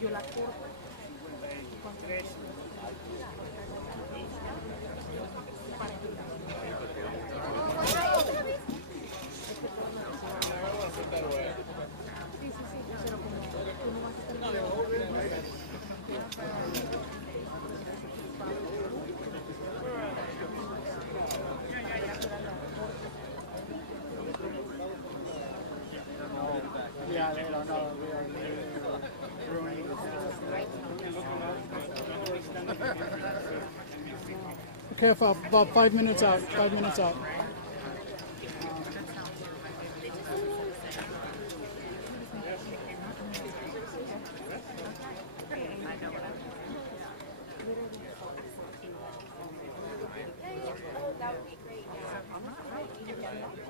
yo la corto. Sí, sí, sí, pero como tú no vas a estar Yeah, they don't know. We are ruining the okay, about 5 minutes out. 5 minutes out. That would be great.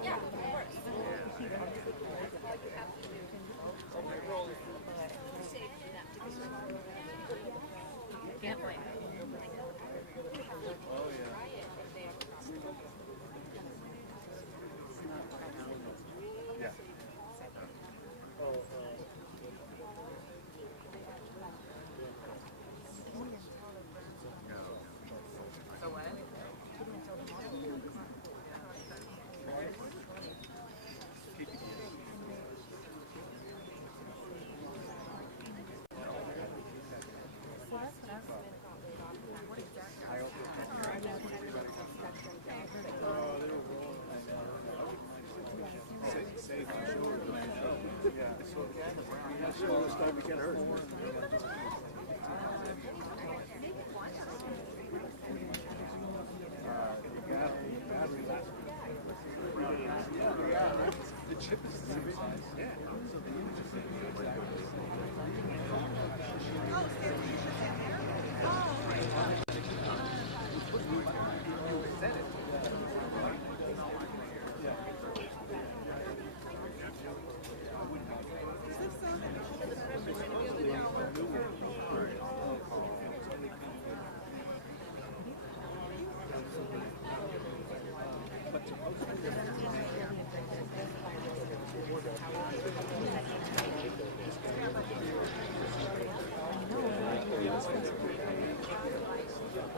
Yeah, of course. Can't wait. Oh, yeah. So what? The chip is the same size. Yeah. So the image is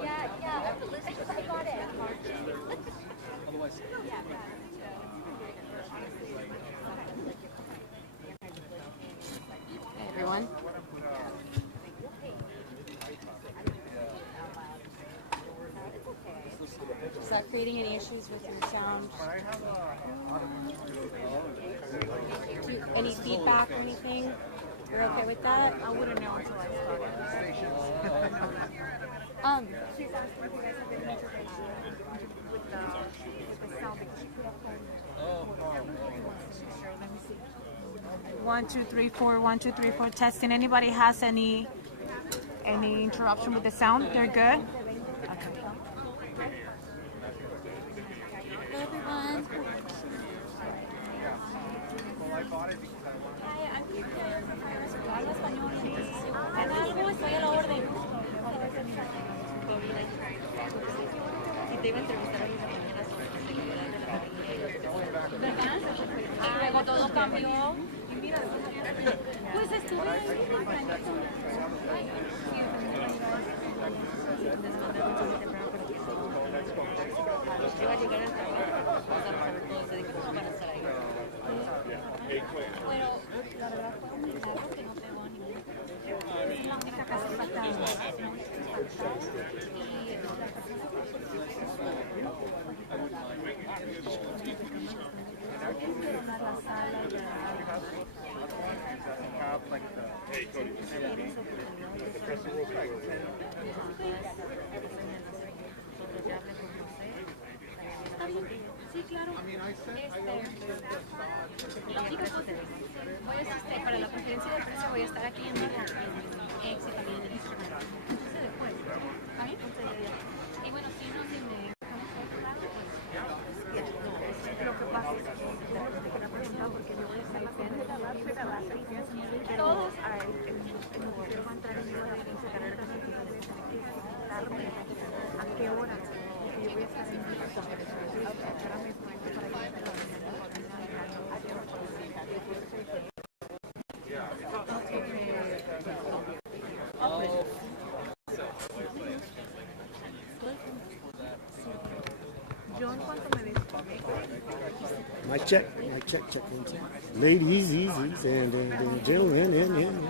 Yeah, I got it. otherwise. Hey, everyone. Is that creating any issues with your sound? Any feedback or anything? You're okay with that? I wouldn't know until I started. She's asking if you guys have any information with the sound because she put up Let me see. 1, 2, 3, 4. 1, 2, 3, 4. Testing. Anybody has any interruption with the sound? They're good. Okay. Hello, everyone. Hi, I'm Cristian. Hablo español. ¿En algo? Estoy a la orden. Si te iba a entrevistar hoy en la mañana sobre ¿verdad? Y luego todo cambió. Pues estuve ahí tempranito. Iba a llegar al trabajo, vamos a saber todos, se dijo que no van a estar ahí. Pero la verdad fue un milagro que no pegó a ninguna. Es la única casa fatal. Sí, claro. Voy a asistir para la conferencia de prensa, voy a estar aquí en mi ex y también en Instagram. Entonces después, ¿ahí? Y bueno, si no, si me Lo que pasa es que te quería preguntar porque yo voy a estar a las 6:15 todos el noticiero va a entrar en vivo de la carrera de darme a qué hora, porque yo voy a estar en vivo para que Mic check, check. Ladies, and gentlemen, and.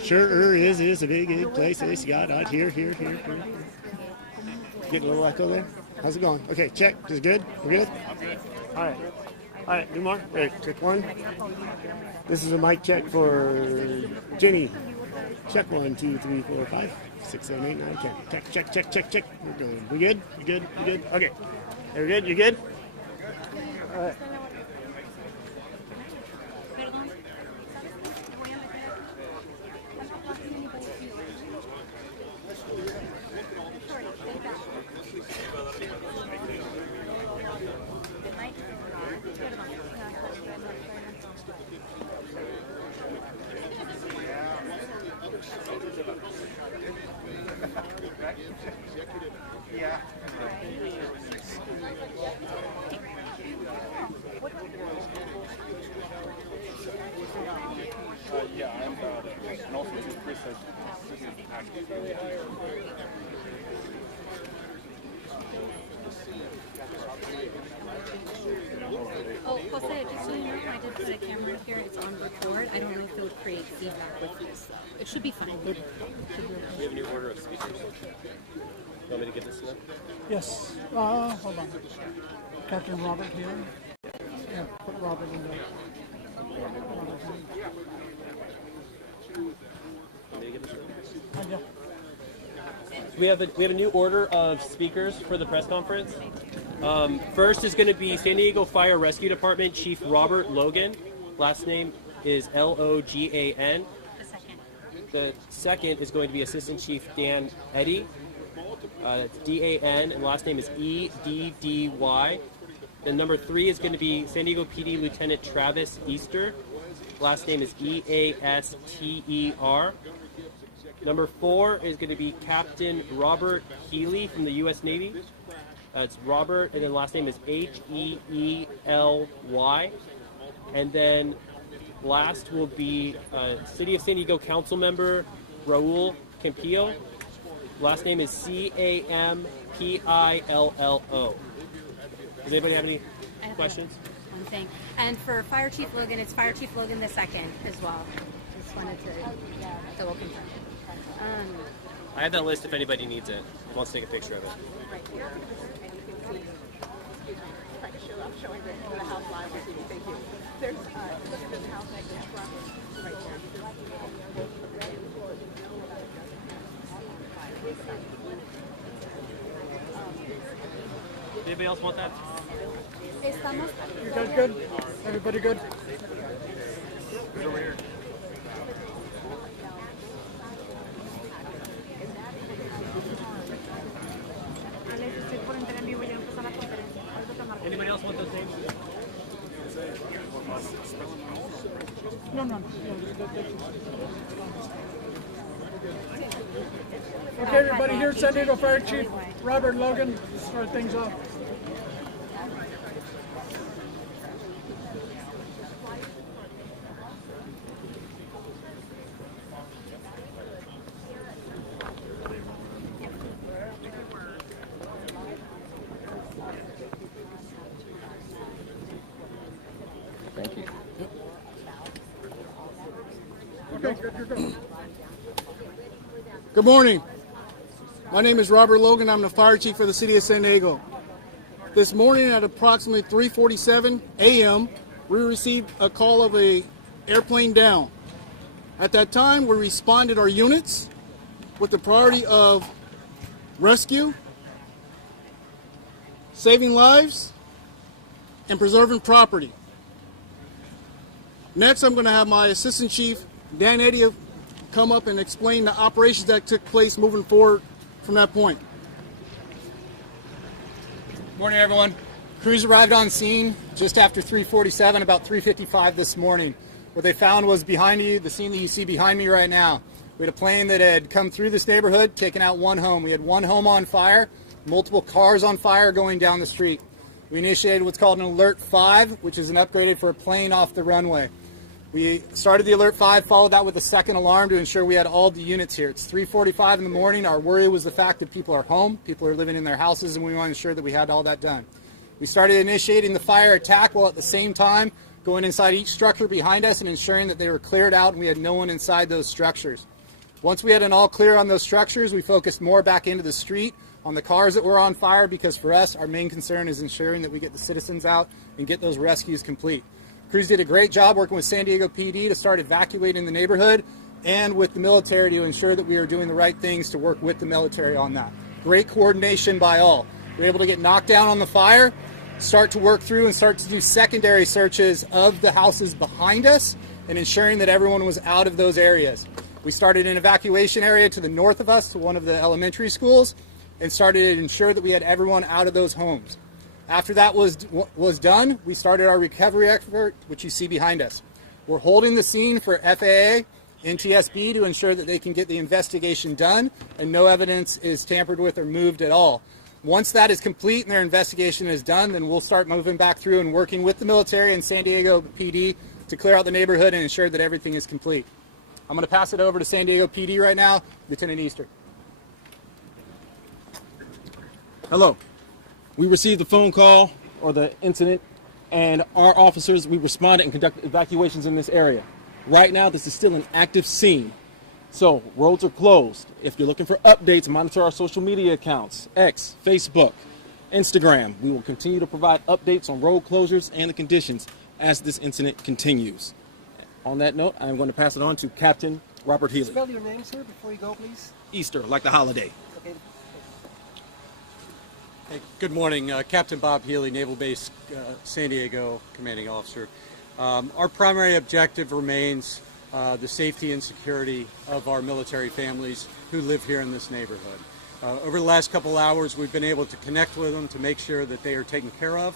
Sure is a big place. It's got out here. Getting a little echo there. How's it going? Okay, check. Is it good? We're good? I'm good. All right, do more. Wait, check one. This is a mic check for Jenny. Check 1, 2, 3, 4, 5, 6, 7, 8, 9, 10. Check. We're good. We good? You good? Okay. We're good? You good? All right. Yeah. Yeah, and also too, Chris says this is active. Oh, Jose, just so you know, I did put a camera here. It's on record. I don't know if it would create feedback with this, though. It should be fine. We have a new order of speakers. You want me to get this to them? Yes. Hold on. Captain Robert here. Yeah, put Robert in there. Yeah. We have a new order of speakers for the press conference. First is going to be San Diego Fire Rescue Department Chief Robert Logan. Last name is Logan. The second is going to be Assistant Chief Dan Eddy. That's Dan, and last name is Eddy. And number 3 is going to be San Diego PD Lieutenant Travis Easter. Last name is Easter. Number 4 is going to be Captain Robert Healy from the U.S. Navy. It's Robert, and then last name is Heely. And then last will be City of San Diego Council Member Raul Campillo. Last name is Campillo. Does anybody have any questions? One thing. And for Fire Chief Logan, it's Fire Chief Logan II as well. Just wanted to double confirm. I have that list if anybody needs it, wants to take a picture of it. I'm showing the house live with you. Thank you. There's look at this house right there. Right there. Anybody else want that? You guys good? Everybody good? Over here. Anybody else want those names? No. Okay, everybody, here's San Diego Fire Chief Robert Logan. Start things off. Thank you. Okay, good. Good morning. My name is Robert Logan. I'm the fire chief for the city of San Diego. This morning at approximately 3:47 a.m., we received a call of a airplane down. At that time, we responded our units with the priority of rescue, saving lives, and preserving property. Next, I'm going to have my Assistant Chief, Dan Eddy, come up and explain the operations that took place moving forward from that point. Morning, everyone. Crews arrived on scene just after 3:47, about 3:55 this morning. What they found was behind you, the scene that you see behind me right now. We had a plane that had come through this neighborhood, taken out one home. We had one home on fire, multiple cars on fire going down the street. We initiated what's called an Alert 5, which is an upgraded for a plane off the runway. We started the Alert 5, followed that with a second alarm to ensure we had all the units here. It's 3:45 in the morning. Our worry was the fact that people are home, people are living in their houses, and we want to ensure that we had all that done. We started initiating the fire attack while at the same time going inside each structure behind us and ensuring that they were cleared out and we had no one inside those structures. Once we had an all clear on those structures, we focused more back into the street on the cars that were on fire, because for us, our main concern is ensuring that we get the citizens out and get those rescues complete. Crews did a great job working with San Diego PD to start evacuating the neighborhood and with the military to ensure that we are doing the right things to work with the military on that. Great coordination by all. We were able to get knocked down on the fire, start to work through and start to do secondary searches of the houses behind us and ensuring that everyone was out of those areas. We started an evacuation area to the north of us to one of the elementary schools and started to ensure that we had everyone out of those homes. After that was done, we started our recovery effort, which you see behind us. We're holding the scene for FAA and TSB to ensure that they can get the investigation done and no evidence is tampered with or moved at all. Once that is complete and their investigation is done, then we'll start moving back through and working with the military and San Diego PD to clear out the neighborhood and ensure that everything is complete. I'm going to pass it over to San Diego PD right now, Lieutenant Easter. Hello. We received the phone call or the incident, and our officers, we responded and conducted evacuations in this area. Right now, this is still an active scene. So, roads are closed. If you're looking for updates, monitor our social media accounts, X, Facebook, Instagram. We will continue to provide updates on road closures and the conditions as this incident continues. On that note, I'm going to pass it on to Captain Robert Healy. Spell your name, sir, before you go, please. Easter, like the holiday. Okay. Hey, good morning. Captain Bob Healy, Naval Base, San Diego, Commanding Officer. Our primary objective remains the safety and security of our military families who live here in this neighborhood. Over the last couple hours, we've been able to connect with them to make sure that they are taken care of,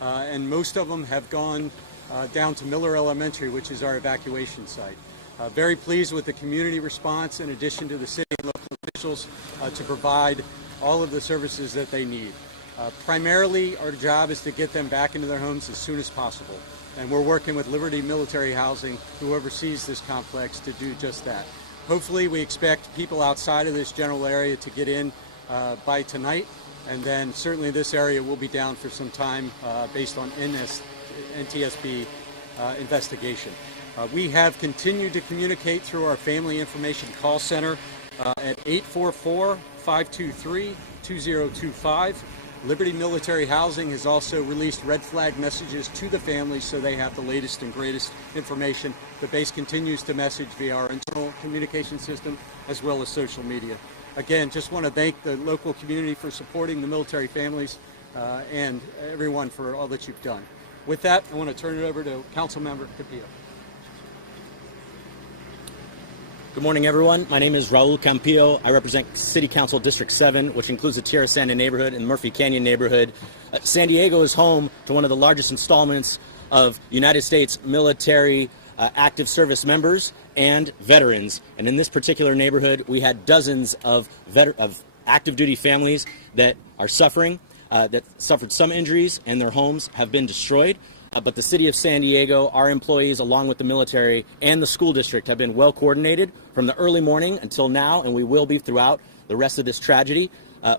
and most of them have gone down to Miller Elementary, which is our evacuation site. Very pleased with the community response, in addition to the city and local officials, to provide all of the services that they need. Primarily, our job is to get them back into their homes as soon as possible. And we're working with Liberty Military Housing, who oversees this complex, to do just that. Hopefully, we expect people outside of this general area to get in by tonight, and then certainly this area will be down for some time based on NTSB investigation. We have continued to communicate through our Family Information Call Center at 844-523-2025. Liberty Military Housing has also released red flag messages to the families so they have the latest and greatest information. The base continues to message via our internal communication system as well as social media. Again, just want to thank the local community for supporting the military families and everyone for all that you've done. With that, I want to turn it over to Councilmember Capillo. Good morning, everyone. My name is Raul Campillo. I represent City Council District 7, which includes the Tierra Santa neighborhood and Murphy Canyon neighborhood. San Diego is home to one of the largest installments of United States military active service members and veterans. And in this particular neighborhood, we had dozens of active duty families that are suffering, that suffered some injuries, and their homes have been destroyed. But the city of San Diego, our employees, along with the military and the school district, have been well coordinated from the early morning until now, and we will be throughout the rest of this tragedy.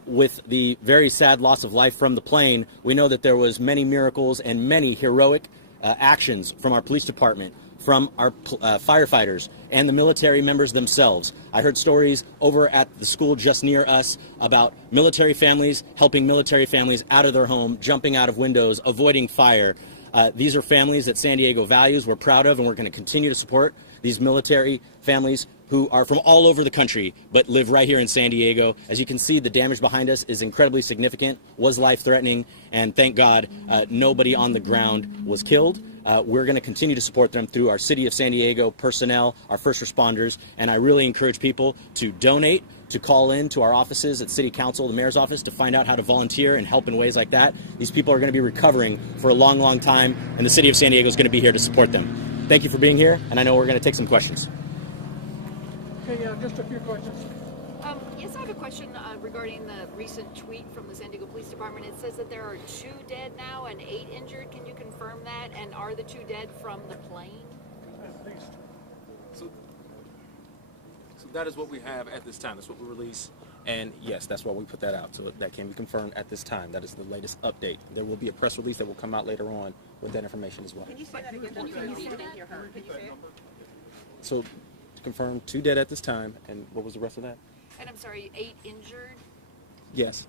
With the very sad loss of life from the plane, we know that there was many miracles and many heroic actions from our police department, from our firefighters, and the military members themselves. I heard stories over at the school just near us about military families helping military families out of their home, jumping out of windows, avoiding fire. These are families that San Diego values, we're proud of, and we're going to continue to support these military families who are from all over the country but live right here in San Diego. As you can see, the damage behind us is incredibly significant, was life-threatening, and thank God nobody on the ground was killed. We're going to continue to support them through our City of San Diego personnel, our first responders, and I really encourage people to donate, to call in to our offices at City Council, the Mayor's office, to find out how to volunteer and help in ways like that. These people are going to be recovering for a long, long time, and the City of San Diego is going to be here to support them. Thank you for being here, and I know we're going to take some questions. Okay, just a few questions. Yes, I have a question regarding the recent tweet from the San Diego Police Department. It says that there are 2 dead now and 8 injured. Can you confirm that? And are the 2 dead from the plane? So that is what we have at this time. That's what we release And yes, that's why we put that out, so that can be confirmed at this time. That is the latest update. There will be a press release that will come out later on with that information as well. Can you say that again? Can you say it? So to confirm 2 dead at this time, and what was the rest of that? And I'm sorry, 8 injured? Yes,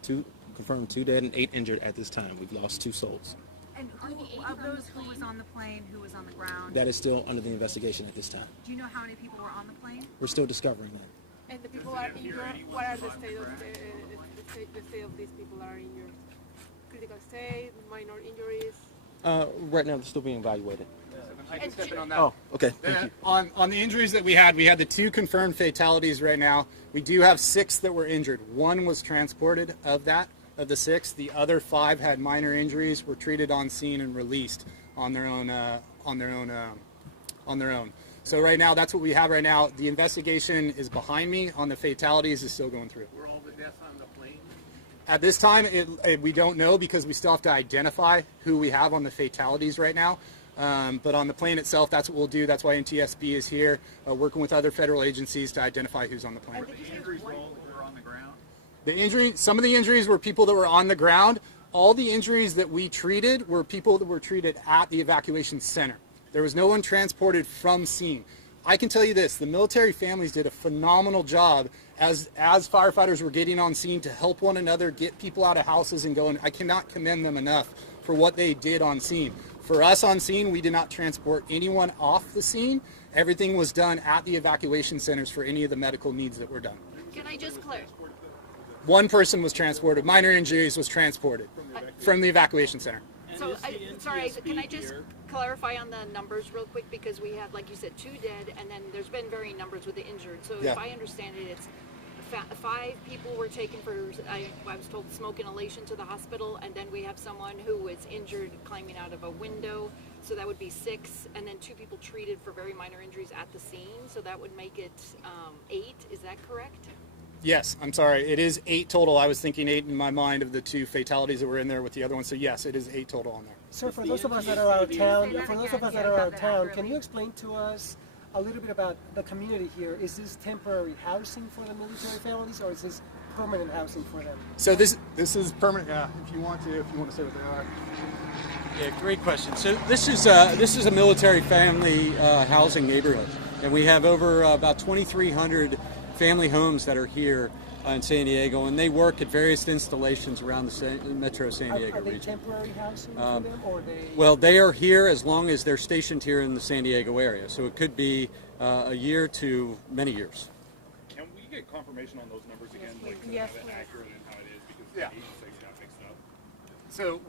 confirmed 2 dead and 8 injured at this time. We've lost 2 souls. And of those who was on the plane, who was on the ground? That is still under the investigation at this time. Do you know how many people were on the plane? We're still discovering that. And the people are injured. What are the state of these people that are injured? Critical state, minor injuries. Right now, they're still being evaluated. I can step in on that. Oh, okay. Thank you. On the injuries that we had the 2 confirmed fatalities right now. We do have 6 that were injured. 1 was transported of the 6. The other 5 had minor injuries, were treated on scene and released on their own. So right now, that's what we have right now. The investigation is behind me. On the fatalities is still going through. Were all the deaths on the plane? At this time, we don't know because we still have to identify who we have on the fatalities right now. But on the plane itself, that's what we'll do. That's why NTSB is here, working with other federal agencies to identify who's on the plane. Were the injuries all that were on the ground? Some of the injuries were people that were on the ground. All the injuries that we treated were people that were treated at the evacuation center. There was no one transported from scene. I can tell you this, the military families did a phenomenal job as firefighters were getting on scene to help one another, get people out of houses and go. And I cannot commend them enough for what they did on scene. For us on scene, we did not transport anyone off the scene. Everything was done at the evacuation centers for any of the medical needs that were done. Can I just clarify? 1 person was transported. Minor injuries was transported from the evacuation center. So, sorry, can I just clarify on the numbers real quick? Because we had, like you said, 2 dead, and then there's been varying numbers with the injured. So if I understand it, it's 5 people were taken for, I was told, smoke inhalation to the hospital, and then we have someone who was injured climbing out of a window. So that would be 6, and then 2 people treated for very minor injuries at the scene. So that would make it 8. Is that correct? Yes, I'm sorry. It is 8 total. I was thinking 8 in my mind of the 2 fatalities that were in there with the other one. So yes, it is 8 total on there. Sir, for those of us that are out of town, can you explain to us a little bit about the community here? Is this temporary housing for the military families, or is this permanent housing for them? So this is permanent. Yeah, if you want to say what they are. Yeah, great question. So this is a military family housing neighborhood, and we have over about 2,300 family homes that are here in San Diego, and they work at various installations around the Metro San Diego region. Are they region. temporary housing for them, or they? Well, they are here as long as they're stationed here in the San Diego area, so it could be a year to many years. Can we get confirmation on those numbers again, like to have it accurate and how it is, because the agencies got mixed up? So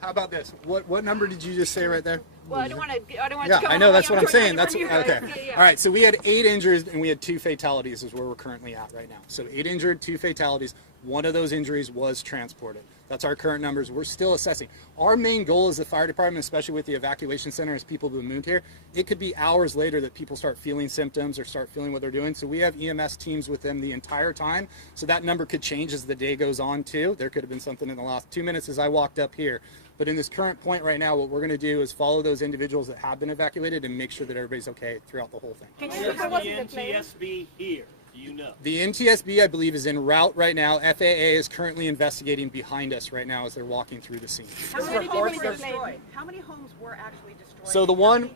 how about this? What number did you just say right there? Well, I don't want to. Yeah, I know. That's what I'm saying. That's okay. okay. All right. So we had 8 injured and we had 2 fatalities. Is where we're currently at right now. So 8 injured, 2 fatalities. 1 of those injuries was transported. That's our current numbers. We're still assessing. Our main goal as the fire department, especially with the evacuation center, as people who moved here, it could be hours later that people start feeling symptoms or start feeling what they're doing. So we have EMS teams with them the entire time. So that number could change as the day goes on too. There could have been something in the last 2 minutes as I walked up here. But in this current point right now, what we're going to do is follow those individuals that have been evacuated and make sure that everybody's okay throughout the whole thing. Is the NTSB here? Do you know? The NTSB, I believe, is en route right now. FAA is currently investigating behind us right now as they're walking through the scene. How many homes were destroyed? How many homes were actually destroyed? So the one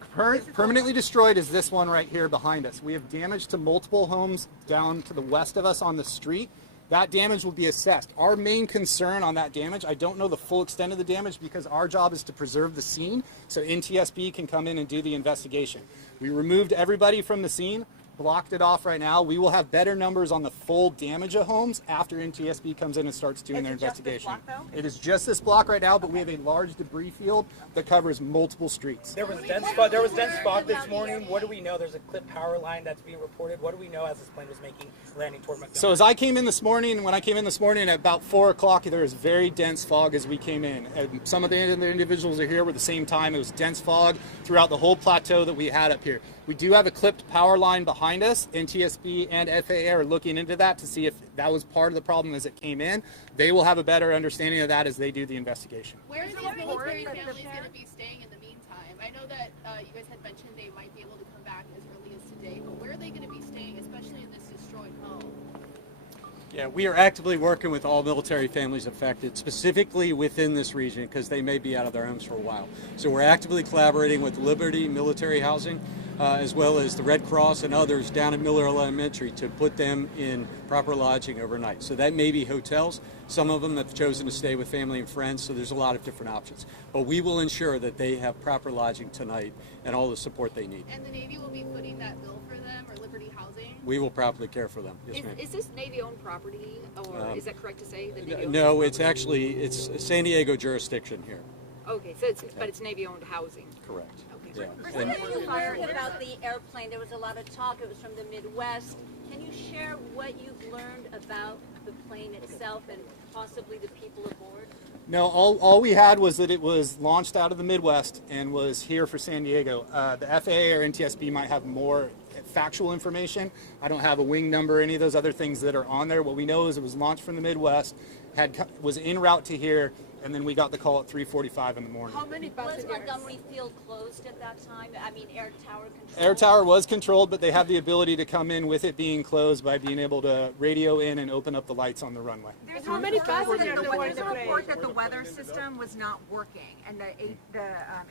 permanently destroyed is this one right here behind us. We have damage to multiple homes down to the west of us on the street. That damage will be assessed. Our main concern on that damage, I don't know the full extent of the damage because our job is to preserve the scene so NTSB can come in and do the investigation. We removed everybody from the scene, blocked it off right now. We will have better numbers on the full damage of homes after NTSB comes in and starts doing their investigation. It is just this block right now, but we have a large debris field that covers multiple streets. There was dense fog this morning. What do we know? There's a clipped power line that's being reported. What do we know as this plane was landing toward Montgomery? So as I came in this morning, when I came in this morning at about 4 o'clock, there was very dense fog as we came in. And some of the individuals are here were the same time. It was dense fog throughout the whole plateau that we had up here. We do have a clipped power line behind us. NTSB and FAA are looking into that to see if that was part of the problem as it came in. They will have a better understanding of that as they do the investigation. Where are these military families going to be staying in the meantime? I know that you guys had mentioned they might be able to come back as early as today, but where are they going to be staying, especially in this destroyed home? Yeah, we are actively working with all military families affected, specifically within this region, because they may be out of their homes for a while. So we're actively collaborating with Liberty Military Housing, as well as the Red Cross and others down at Miller Elementary to put them in proper lodging overnight. So that may be hotels. Some of them have chosen to stay with family and friends, so there's a lot of different options. But we will ensure that they have proper lodging tonight and all the support they need. And the Navy will be footing that bill for them, or Liberty Housing? We will properly care for them. Yes, ma'am. Is this Navy-owned property, or is that correct to say? That Navy-owned No, it's San Diego jurisdiction here. Okay, so but it's Navy-owned housing. Correct. Okay. Yeah. And About the airplane, there was a lot of talk. It was from the Midwest. Can you share what you've learned about the plane itself and possibly the people aboard? No, all we had was that it was launched out of the Midwest and was here for San Diego. The FAA or NTSB might have more factual information. I don't have a wing number, any of those other things that are on there. What we know is it was launched from the Midwest, was en route to here, and then we got the call at 3:45 in the morning. How many passengers? Was Montgomery Field closed at that time? I mean, air tower control? Air tower was controlled, but they have the ability to come in with it being closed by being able to radio in and open up the lights on the runway. There's how many passengers were in There's the a report plane? that the weather system was not working, and the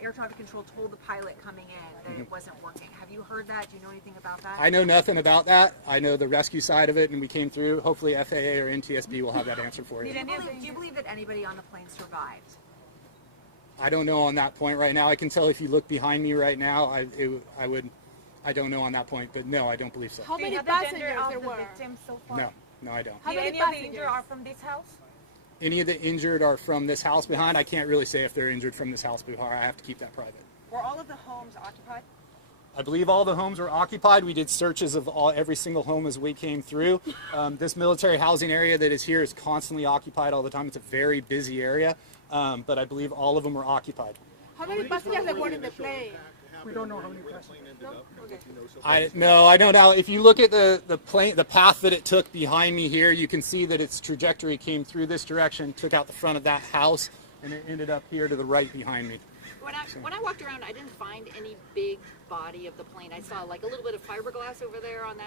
air traffic control told the pilot coming in that it wasn't working. Have you heard that? Do you know anything about that? I know nothing about that. I know the rescue side of it, and we came through. Hopefully FAA or NTSB will have that answer for you. Do you believe that anybody on the plane survived? I don't know on that point right now. I can tell if you look behind me right now, I don't know on that point, but no, I don't believe so. How many have the gender passengers of there the were? victims so far? No, I don't. How many Any of the passengers? injured are from this house? Any of the injured are from this house behind. I can't really say if they're injured from this house behind. I have to keep that private. Were all of the homes occupied? I believe all the homes were occupied. We did searches of every single home as we came through. This military housing area that is here is constantly occupied all the time. It's a very busy area, but I believe all of them were occupied. How many passengers there were in the plane? We don't know how many passengers. I don't know. If you look at the plane, the path that it took behind me here, you can see that its trajectory came through this direction, took out the front of that house, and it ended up here to the right behind me. When I walked around, I didn't find any big body of the plane. I saw like a little bit of fiberglass over there on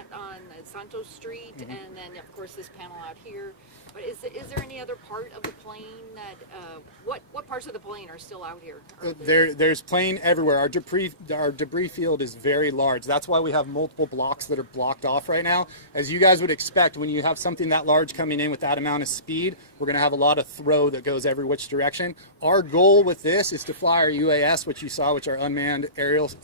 Santos Street, and then of course this panel out here. But is there any other part of the plane that what parts of the plane are still out here? There's plane everywhere. Our debris field is very large. That's why we have multiple blocks that are blocked off right now. As you guys would expect, when you have something that large coming in with that amount of speed, we're going to have a lot of throw that goes every which direction. Our goal with this is to fly our UAS, which you saw, which are unmanned aerials,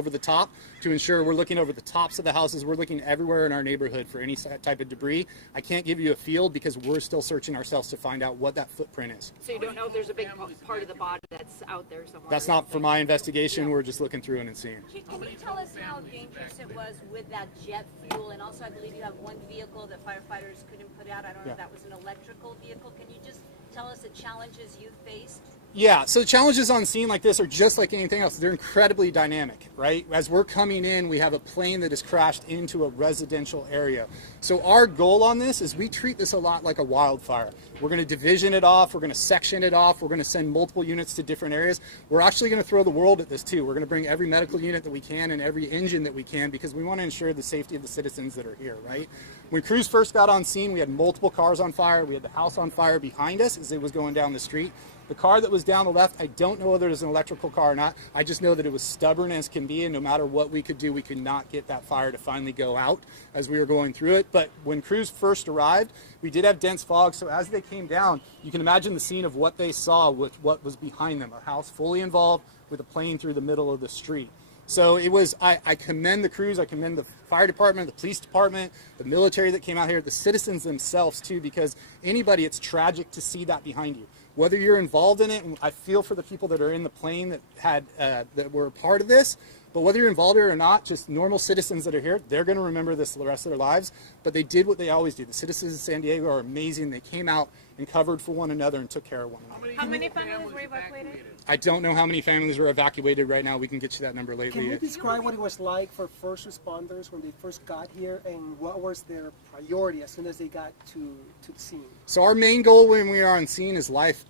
over the top, to ensure we're looking over the tops of the houses. We're looking everywhere in our neighborhood for any type of debris. I can't give you a field because we're still searching ourselves to find out what that footprint is. So you don't know if there's a big part of the body that's out there somewhere? That's not for my investigation. We're just looking through it and seeing. Can you tell us how dangerous it was with that jet fuel? And also, I believe you have one vehicle that firefighters couldn't put out. I don't know if that was an electrical vehicle. Can you just tell us the challenges you faced? Yeah, so challenges on scene like this are just like anything else. They're incredibly dynamic, right? As we're coming in, we have a plane that has crashed into a residential area. So our goal on this is we treat this a lot like a wildfire. We're going to division it off. We're going to section it off. We're going to send multiple units to different areas. We're actually going to throw the world at this too. We're going to bring every medical unit that we can and every engine that we can because we want to ensure the safety of the citizens that are here, right? When crews first got on scene, we had multiple cars on fire. We had the house on fire behind us as it was going down the street. The car that was down the left, I don't know whether it was an electrical car or not. I just know that it was stubborn as can be, and no matter what we could do, we could not get that fire to finally go out as we were going through it. But when crews first arrived, we did have dense fog, so as they came down, you can imagine the scene of what they saw with what was behind them, a house fully involved with a plane through the middle of the street. So it was, I commend the crews, I commend the fire department, the police department, the military that came out here, the citizens themselves too, because anybody, it's tragic to see that behind you. Whether you're involved in it, and I feel for the people that are in the plane that were a part of this, but whether you're involved in it or not, just normal citizens that are here, they're going to remember this the rest of their lives. But they did what they always do. The citizens of San Diego are amazing. They came out and covered for one another and took care of one another. How many families were evacuated? I don't know how many families were evacuated right now. We can get you that number Can lately. you describe what it was like for first responders when they first got here, and what was their priority as soon as they got to the scene? So our main goal when we are on scene is life.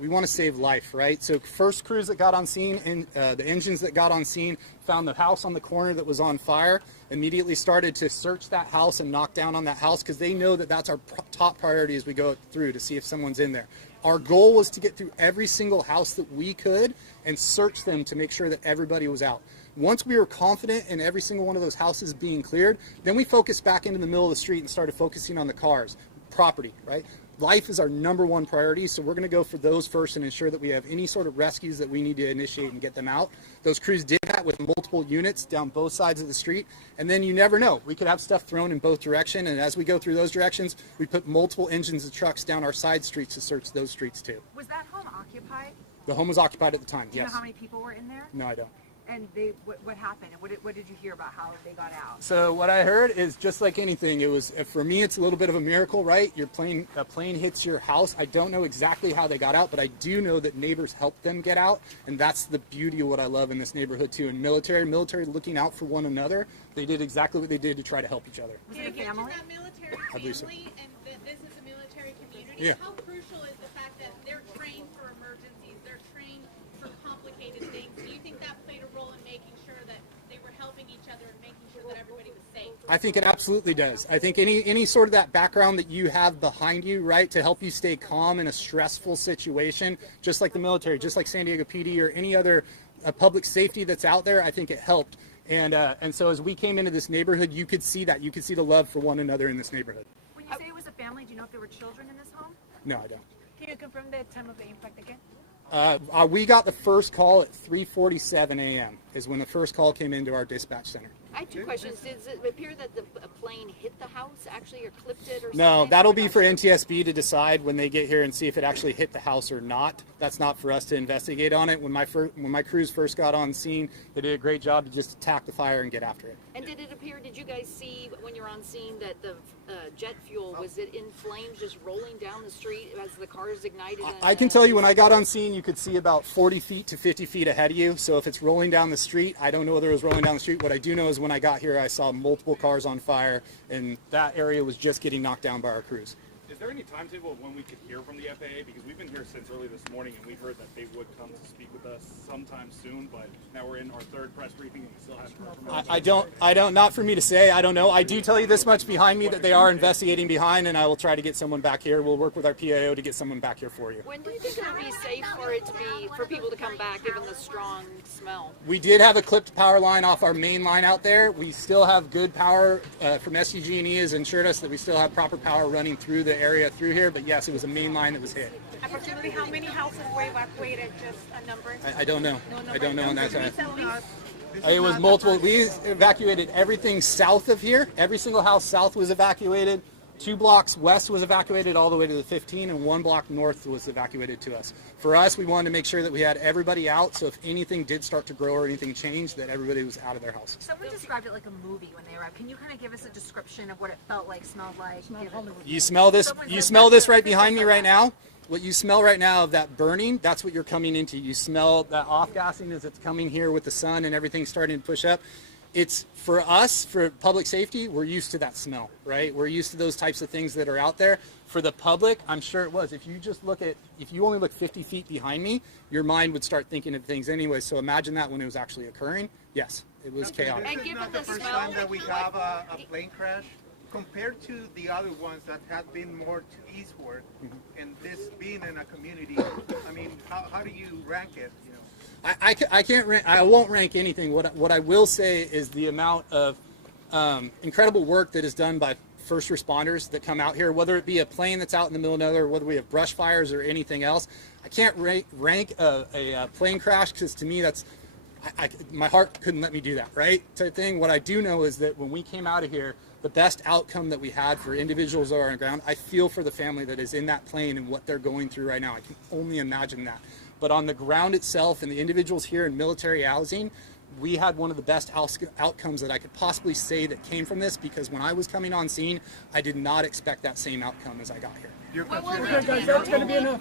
We want to save life, right? So first crews that got on scene, and the engines that got on scene, found the house on the corner that was on fire, immediately started to search that house and knock down on that house because they know that that's our top priority as we go through to see if someone's in there. Our goal was to get through every single house that we could and search them to make sure that everybody was out. Once we were confident in every single one of those houses being cleared, then we focused back into the middle of the street and started focusing on the cars, property, right? Life is our number one priority, so we're going to go for those first and ensure that we have any sort of rescues that we need to initiate and get them out. Those crews did that with multiple units down both sides of the street, and then you never know. We could have stuff thrown in both directions, and as we go through those directions, we put multiple engines and trucks down our side streets to search those streets too. Was that home occupied? The home was occupied at the time, Do you yes. know how many people were in there? No, I don't. And what happened? What did you hear about how they got out? So what I heard is just like anything. It was, for me, it's a little bit of a miracle, right? A plane hits your house. I don't know exactly how they got out, but I do know that neighbors helped them get out, and that's the beauty of what I love in this neighborhood too. And military looking out for one another. They did exactly what they did to try to help each other. Was it a family? I believe so. And this is a military community. Yeah. How crucial is the fact that they're trained for emergencies, they're trained for complicated things? Do you think that played a role in making sure that they were helping each other and making sure that everybody was safe? I think it absolutely does. I think any sort of that background that you have behind you, right, to help you stay calm in a stressful situation, just like the military, just like San Diego PD or any other public safety that's out there, I think it helped. And so as we came into this neighborhood, you could see that. You could see the love for one another in this neighborhood. When you say it was a family, do you know if there were children in this home? No, I don't. Can you confirm the time of the impact again? We got the first call at 3:47 a.m. is when the first call came into our dispatch center. I have two questions. Does it appear that a plane hit the house actually or clipped it or something? No, that'll be for NTSB to decide when they get here and see if it actually hit the house or not. That's not for us to investigate on it. When my crews first got on scene, they did a great job to just attack the fire and get after it. And did you guys see when you're on scene that the jet fuel, was it in flames just rolling down the street as the cars ignited? I can tell you when I got on scene, you could see about 40 feet to 50 feet ahead of you. So if it's rolling down the street, I don't know whether it was rolling down the street. What I do know is when I got here, I saw multiple cars on fire, and that area was just getting knocked down by our crews. Is there any timetable of when we could hear from the FAA? Because we've been here since early this morning, and we heard that they would come to speak with us sometime soon. But now we're in our third press briefing, and we still haven't heard from them. I don't. Not for me to say. I don't know. I do tell you this much behind me that they are investigating behind, and I will try to get someone back here. We'll work with our PIO to get someone back here for you. When do you think it would be safe for people to come back, given the strong smell? We did have a clipped power line off our main line out there. We still have good power from SDG&E has assured us that we still have proper power running through the area through here. But yes, it was a main line that was hit. Approximately how many houses were evacuated? Just a number? I don't know. I don't know on that side. It It was multiple. We evacuated everything south of here. Every single house south was evacuated. 2 blocks west was evacuated all the way to the 15, and 1 block north was evacuated to us. For us, we wanted to make sure that we had everybody out, so if anything did start to grow or anything changed, that everybody was out of their house. Someone described it like a movie when they arrived. Can you kind of give us a description of what it felt like, smelled like? You smell this? You smell this right behind me right now? What you smell right now of that burning, that's what you're coming into. You smell that off-gassing as it's coming here with the sun and everything starting to push up. It's, for us, for public safety, we're used to that smell, right? We're used to those types of things that are out there. For the public, I'm sure it was. If you only look 50 feet behind me, your mind would start thinking of things anyway. So imagine that when it was actually occurring. Yes, it was chaotic. And given the first smell time that we have a plane crash, compared to the other ones that have been more to eastward, and this being in a community, I mean, how do you rank it? You know? I can't rank, I won't rank anything. What I will say is the amount of incredible work that is done by first responders that come out here, whether it be a plane that's out in the middle of nowhere, whether we have brush fires or anything else. I can't rank a plane crash because to me that's, my heart couldn't let me do that, right? Type thing. What I do know is that when we came out of here, the best outcome that we had for individuals that are on the ground, I feel for the family that is in that plane and what they're going through right now. I can only imagine that. But on the ground itself and the individuals here in military housing, we had one of the best outcomes that I could possibly say that came from this, because when I was coming on scene, I did not expect that same outcome as I got here. Okay, guys, that's going to be enough.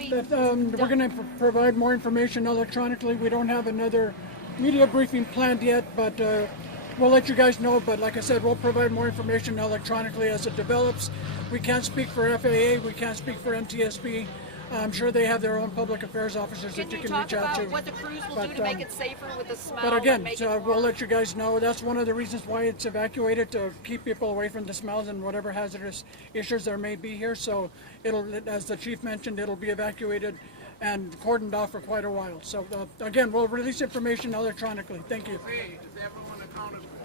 We're going to provide more information electronically. We don't have another media briefing planned yet, but we'll let you guys know. But like I said, we'll provide more information electronically as it develops. We can't speak for FAA. We can't speak for MTSB. I'm sure they have their own public affairs officers that you can reach out to. What the crews will do to make it safer with the smell? But again, we'll let you guys know. That's one of the reasons why it's evacuated, to keep people away from the smells and whatever hazardous issues there may be here. So it'll, as the chief mentioned, it'll be evacuated and cordoned off for quite a while. So again, we'll release information electronically. Thank you. Is everyone accounted for?